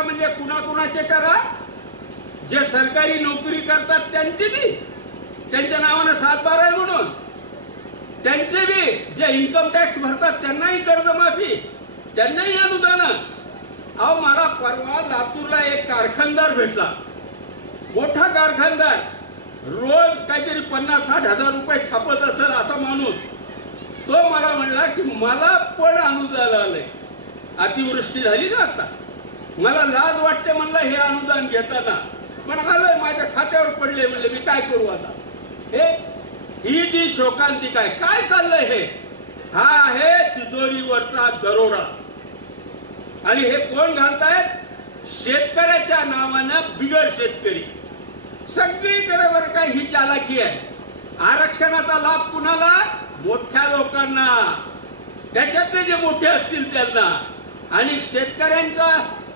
करा म्हणजे कुणाकुणाचे करा? जे सरकारी नोकरी करतात त्यांचे बी, त्यांच्या नावानं 7/12 आहे म्हणून त्यांचे बी, जे इन्कम टॅक्स भरतात त्यांनाही कर्जमाफी, त्यांनाही अनुदान. अहो मला परवा लातूरला एक कारखानदार भेटला, मोठा कारखानदार, रोज काहीतरी 50-60 हजार रुपये छापत असेल असा माणूस. तो मला म्हणला की मला पण अनुदान आलंय, अतिवृष्टी झाली ना आता, मला लाज वाटते म्हणलं हे अनुदान घेताना, पण आलंय माझ्या खात्यावर पडले. म्हणले मी काय करू आता? ही जी शोकांतिका आहे, काय चाललंय हे? हा आहे तिजोरीवरचा दरोडा. आणि हे कोण घालतायत? शेतकऱ्याच्या नावानं बिगर शेतकरी. सगळीकडे बरं काय ही चालाकी आहे. आरक्षणाचा लाभ कुणाला? मोठ्या लोकांना, त्याच्यातले जे मोठे असतील त्यांना. आणि शेतकऱ्यांचा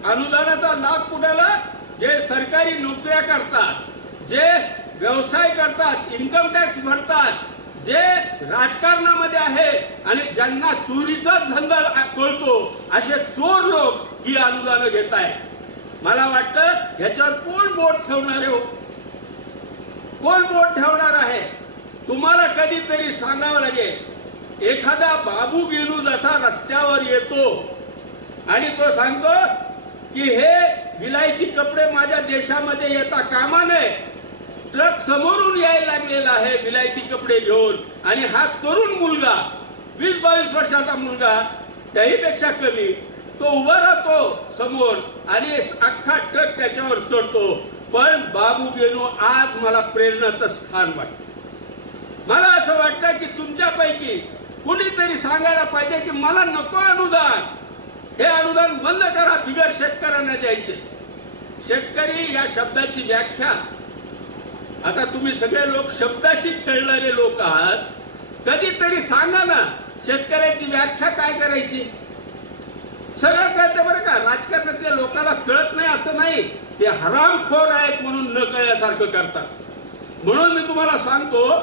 अनुदानाचा लाभ कुणाला? जे सरकारी नोकऱ्या करतात, जे व्यवसाय करतात, इन्कम टॅक्स भरतात, जे राजकारणामध्ये आहे आणि ज्यांना चोरीचा धंदा कळतो असे चोर लोक ही अनुदानं घेत आहेत. मला वाटतं ह्याच्यावर कोण बोट ठेवणार आहे? कोण बोट ठेवणार आहे? तुम्हाला कधीतरी सांगावं लागेल. एखादा बाबू गेलू जसा रस्त्यावर येतो आणि तो सांगतो की हे विलायती कपडे माझ्या देशामध्ये येता कामा नये, ट्रक समोरून यायला लागलेला आहे विलायती कपडे घेऊन, आणि हा तरुण मुलगा 20-22 वर्षाचा मुलगा, त्याहीपेक्षा कमी, तो उभा राहतो समोर आणि अख्खा ट्रक त्याच्यावर चढतो. पण बाबू गेनो आज मला प्रेरणाचं स्थान वाटतं. मला असं वाटतं की तुमच्यापैकी कुणीतरी सांगायला पाहिजे की मला नको अनुदान, हे अनुदान बंद करा, बिगर शेतकऱ्यांना द्यायचे. शेतकरी या शब्दाची व्याख्या, आता तुम्ही सगळे लोक शब्दाशी खेळणारे लोक आहात, कधीतरी सांगा ना शेतकऱ्याची व्याख्या काय करायची. सगळं कळतं बरं का, राजकारणातल्या लोकांना कळत नाही असं नाही, ते हरामखोर आहेत म्हणून न कळल्यासारखं करतात. म्हणून मी तुम्हाला सांगतो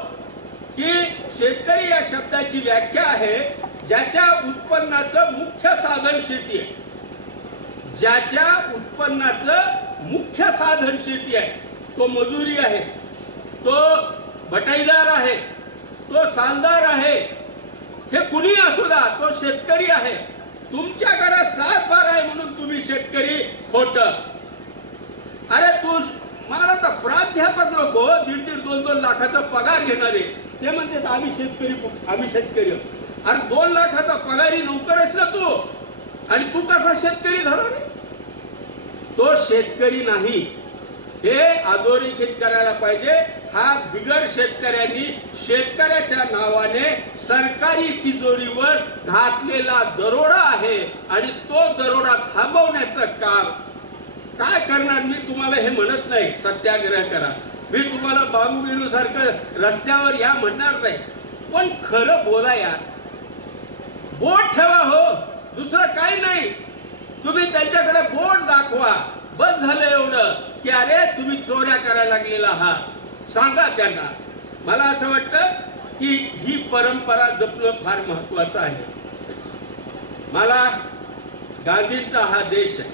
की शेतकरी या शब्दाची व्याख्या आहे ज्याच्या उत्पन्नाचं मुख्य साधन शेती आहे. ज्याच्या उत्पन्नाचं मुख्य साधन शेती आहे, तो मजुरी आहे, तो बटाईदार आहे, तो सालदार आहे, हे कुणी असू द्या, तो शेतकरी आहे. तुमच्याकडे 7/12 आहे म्हणून तुम्ही शेतकरी खोट. अरे तू मला तर प्राध्यापक लोक 1.5-2 लाखाचा पगार घेणारे ते म्हणते आम्ही शेतकरी, आम्ही शेतकरी. अरे 2 लाखाचा पगारी नोकरच ना तू, आणि तू कसा शेतकरी झाला रे? तो शेतकरी नाही, हे अधोरेखित करायला पाहिजे. हा बिगर शेतकऱ्यांनी शेतकऱ्याच्या नावाने सरकारी तिजोरीवर घातलेला दरोडा आहे, आणि तो दरोडा थांबवण्याचं काम काय करणार? मी तुम्हाला हे म्हणत नाही सत्याग्रह करा, मी तुम्हाला बाबू गेलू सारखं रस्त्यावर या म्हणणार नाही, पण खरं बोला यार, बोट ठेवा हो, दुसरं काही नाही. तुम्ही त्यांच्याकडे बोट दाखवा, बस झालं एवढं की अरे तुम्ही चोऱ्या करायला लागलेला आहात, सांगा त्यांना. मला असं वाटतं की ही परंपरा जपणं फार महत्वाचं आहे. मला गांधींचा हा देश आहे,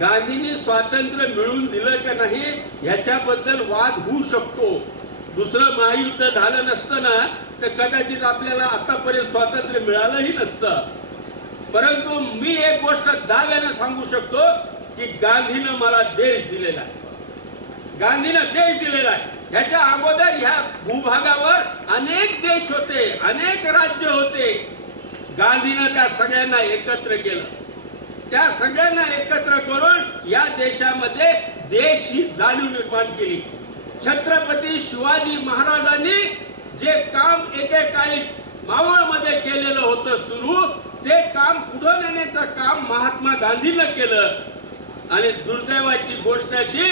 गांधींनी स्वातंत्र्य मिळवून दिलं का नाही ह्याच्याबद्दल वाद होऊ शकतो. दुसरं महायुद्ध झालं नसतं ना तर कदाचित आपल्याला आतापर्यंत स्वातंत्र्य मिळालंही नसतं. परंतु मी एक गोष्ट दाव्यानं सांगू शकतो की गांधीनं मला देश दिलेला आहे, गांधीनं देश दिलेला आहे. ह्याच्या अगोदर ह्या भूभागावर अनेक देश होते, अनेक राज्य होते. गांधीनं त्या सगळ्यांना एकत्र केलं, त्या सगळ्यांना एकत्र करून या देशामध्ये देश ही जाणीव निर्माण केली. छत्रपती शिवाजी महाराजांनी जे काम एकेकाळी मावळमध्ये केलेलं होतं सुरू, ते काम पुढे नेण्याचं काम महात्मा गांधीनं केलं. आणि दुर्दैवाची गोष्ट अशी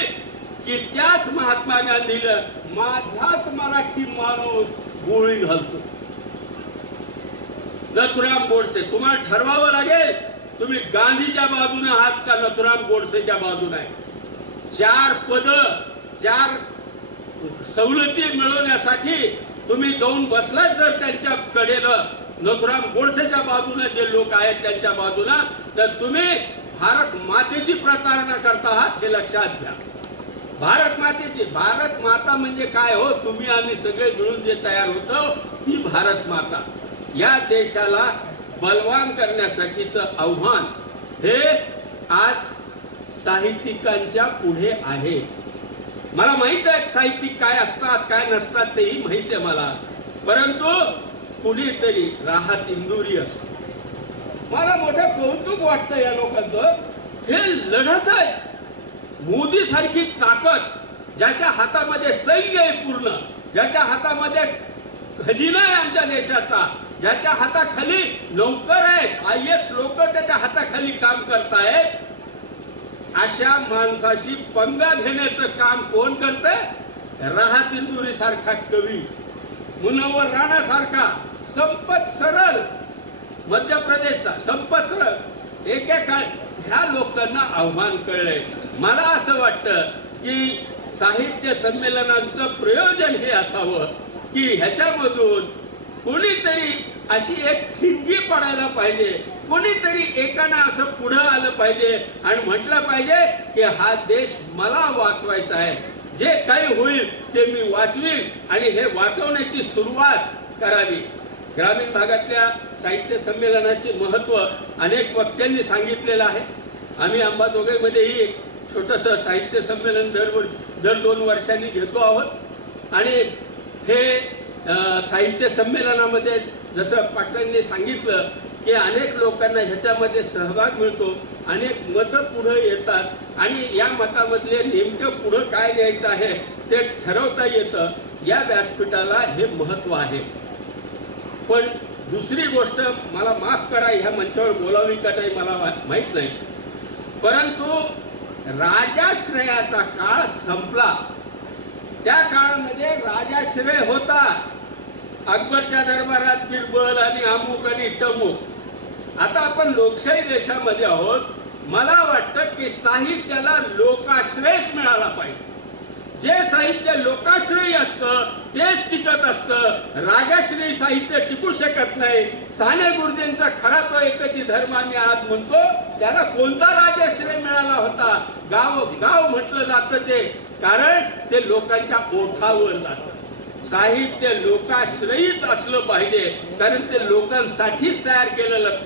की त्याच महात्मा गांधीला माझाच मराठी माणूस गोळी घालतो. नथुराम गोडसे, तुम्हाला ठरवावं लागेल तुम्ही गांधीच्या बाजूने आहात का नथुराम गोडसेच्या बाजूने आहे. 4 पद 4 सवलती मिळवण्यासाठी तुम्ही जाऊन बसलात जर त्यांच्या कडेनं, नथुराम गोडसेच्या बाजूने जे लोक आहेत त्यांच्या बाजूला, तर तुम्ही भारत मातेची प्रतारणा करता आहात हे लक्षात घ्या. भारत मातेची, भारत माता म्हणजे काय हो, तुम्ही आम्ही सगळे मिळून जे तयार होतो ती भारत माता. या देशाला बलवान करण्यासाठीचं आव्हान हे आज साहित्यिकांच्या पुढे आहे. मला माहित आहे साहित्यिक काय असतात काय नसतात तेही माहित आहे मला, परंतु कुणीतरी राहत इंदुरी असतो. मला मोठं कौतुक वाटतं या लोकांचं. हे लढत आहे. मोदी सारखी ताकद, ज्याच्या हातामध्ये सैन्य आहे पूर्ण, ज्याच्या हातामध्ये खजिना आहे आमच्या देशाचा, ज्याच्या हाताखाली नौकर आहेत, IAS लोक त्याच्या हाताखाली काम करतायत, अशा माणसाशी पंगा घेण्याचं काम कोण करतंय? राहत इंदुरी सारखा कवी, मुनव्वर राणा सारखा, संपत सरळ मध्य प्रदेशचा संपत सरळ, एकेकाळ ह्या लोकांना आव्हान कळलंय. मला असं वाटतं की साहित्य संमेलनाचं प्रयोजन हे असावं की ह्याच्यामधून कोणीतरी अशी एक ठिणगी पडायला पाहिजे, कोणीतरी एकानं असं पुढं आलं पाहिजे आणि म्हटलं पाहिजे की हा देश मला वाचवायचा आहे, जे काही होईल ते मी वाचवीन आणि हे वाचवण्याची सुरुवात करावी. ग्रामीण भागातल्या साहित्य संमेलनाचे महत्त्व अनेक वक्त्यांनी सांगितलेलं आहे. आम्ही अंबाजोगाईमध्येही एक छोटंसं साहित्य संमेलन दर 2 वर्षांनी घेतो आहोत आणि हे साहित्य संमेलनामध्ये जसं पाटलांनी सांगितलं की अनेक लोकांना ह्याच्यामध्ये सहभाग मिळतो, अनेक मतं पुढं येतात आणि या मतामधले नेमकं पुढं काय न्यायचं आहे ते ठरवता येतं. या व्यासपीठाला हे महत्त्व आहे. पण दुसरी गोष्ट, मला माफ करा ह्या मंचावर बोलावी का नाही मला माहीत नाही, परंतु राजाश्रयाचा काळ संपला. त्या काळामध्ये राजाश्रय होता. अकबरच्या दरबारात बिरबल आणि अमुक आणि टमुक. आता आपण लोकशाही देशामध्ये आहोत. मला वाटतं की साहित्याला लोकाश्रयच मिळाला पाहिजे. जे साहित्य लोकाश्रयी असतं तेच टिकत असतं. राजाश्रयी साहित्य टिकू शकत नाही. साने गुरुजींचा खरा तो एकच धर्म आम्ही आज म्हणतो, त्याला कोणता राजाश्रय मिळाला होता? गाव गाव म्हटलं जातं ते, कारण ते लोकांच्या ओठावर जातं. साहित्य लोकाश्रयीच असलं पाहिजे, कारण ते लोकांसाठीच तयार केलेलं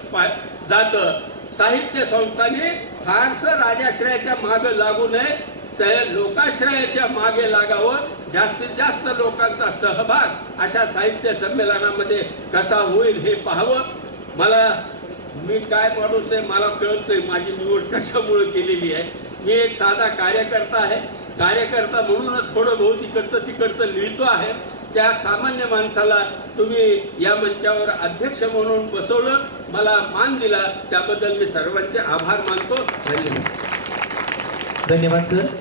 जातं. साहित्य संस्थांनी फारसं राजाश्रयाच्या मागे लागू नये, त्या लोकाश्रयाच्या मागे लागावं. जास्तीत जास्त लोकांचा सहभाग अशा साहित्य संमेलनामध्ये कसा होईल हे पाहावं. मी काय माणूस आहे मला कळत नाही, माझी निवड कशामुळे केलेली आहे. मी एक साधा कार्यकर्ता आहे. कार्यकर्ता म्हणूनच थोडं बहुत इकडचं तिकडचं लिहितो आहे. त्या सामान्य माणसाला तुम्ही या मंचावर अध्यक्ष म्हणून बसवलं, मला मान दिला, त्याबद्दल मी सर्वांचे आभार मानतो. धन्यवाद. धन्यवाद सर.